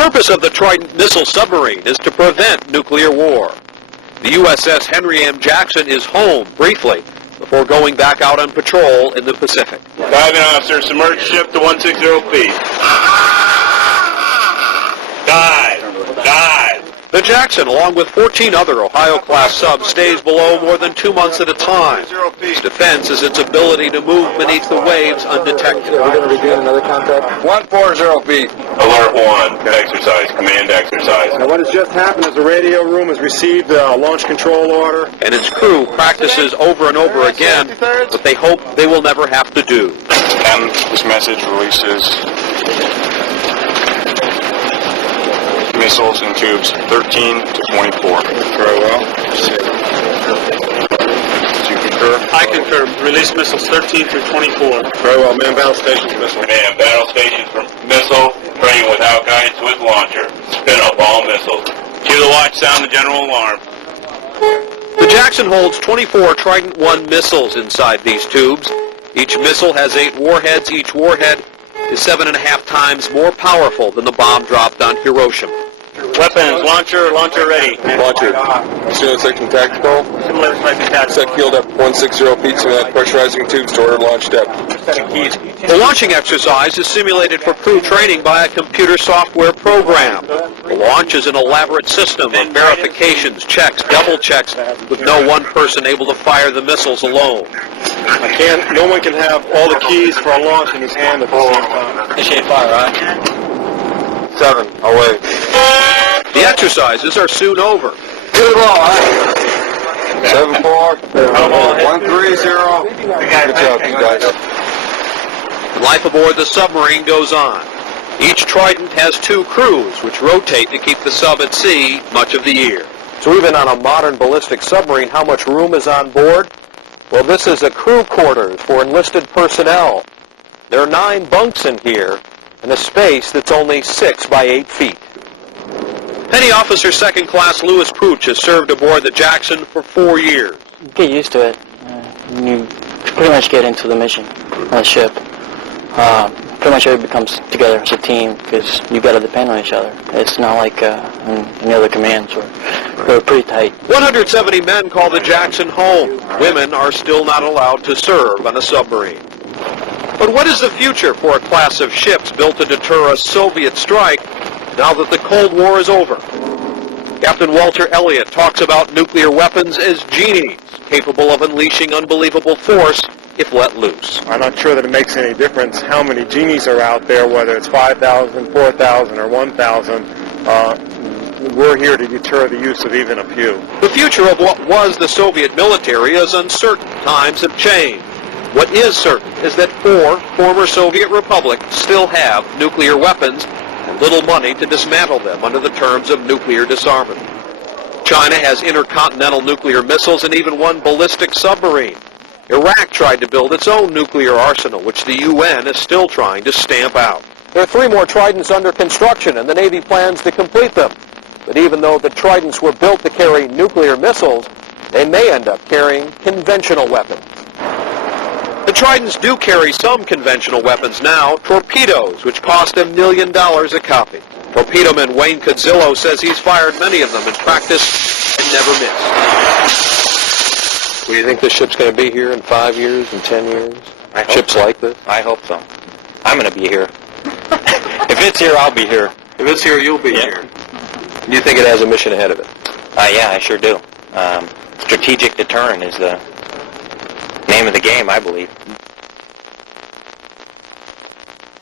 purpose of the Trident missile submarine is to prevent nuclear war. The USS Henry M. Jackson is home briefly before going back out on patrol in the Pacific. Diving officer, submerged ship to 160 feet. Dive! The Jackson, along with 14 other Ohio-class subs, stays below more than 2 months at a time. Its defense is its ability to move beneath the waves undetected. Are we going to begin another contact? 140 feet. Alert 1, exercise, command exercise. Now what has just happened is the radio room has received a launch control order. And its crew practices over and over again what they hope they will never have to do. And this message releases missiles in tubes 13 to 24. Very well. Do you concur? I concur. Release missiles 13 through 24. Very well. Man battle stations missile. Man, battle stations for missile, bring without guidance with launcher. Spin up all missiles. Cue the watch sound, the general alarm. The Jackson holds 24 Trident 1 missiles inside these tubes. Each missile has 8 warheads. Each warhead is 7.5 times more powerful than the bomb dropped on Hiroshima. Weapons, launcher ready. Launcher. Simulate section tactical. Similar to tactical. Set keel depth 160 feet. Simulate pressurizing tubes to order launch depth. The launching exercise is simulated for crew training by a computer software program. The launch is an elaborate system of verifications, checks, double checks, with no one person able to fire the missiles alone. No one can have all the keys for a launch in his hand at the same time. Initiate fire, right? 7, away. The exercises are soon over. Good ball, huh? 7-4, 130. Good job, you guys. Life aboard the submarine goes on. Each Trident has 2 crews, which rotate to keep the sub at sea much of the year. So even on a modern ballistic submarine, how much room is on board? Well, this is a crew quarters for enlisted personnel. There are 9 bunks in here, and a space that's only 6 by 8 feet. Petty Officer Second Class Louis Pooch has served aboard the Jackson for 4 years. Get used to it. You pretty much get into the mission on the ship. Pretty much everybody comes together as a team because you've got to depend on each other. It's not like any other commands. We're pretty tight. 170 men call the Jackson home. Women are still not allowed to serve on a submarine. But what is the future for a class of ships built to deter a Soviet strike now that the Cold War is over? Captain Walter Elliott talks about nuclear weapons as genies, capable of unleashing unbelievable force if let loose. I'm not sure that it makes any difference how many genies are out there, whether it's 5,000, 4,000, or 1,000. We're here to deter the use of even a few. The future of what was the Soviet military is uncertain. Times have changed. What is certain is that 4 former Soviet republics still have nuclear weapons and little money to dismantle them under the terms of nuclear disarmament. China has intercontinental nuclear missiles and even 1 ballistic submarine. Iraq tried to build its own nuclear arsenal, which the UN is still trying to stamp out. There are 3 more Tridents under construction, and the Navy plans to complete them. But even though the Tridents were built to carry nuclear missiles, they may end up carrying conventional weapons. The Tridents do carry some conventional weapons now, torpedoes, which cost $1 million a copy. Torpedoman Wayne Cudzillo says he's fired many of them in practice and never missed. Do you think this ship's going to be here in 5 years, in 10 years? Ships like this? I hope so. I'm going to be here. If it's here, I'll be here. If it's here, you'll be here. Do you think it has a mission ahead of it? Yeah, I sure do. Strategic deterrent is the name of the game, I believe.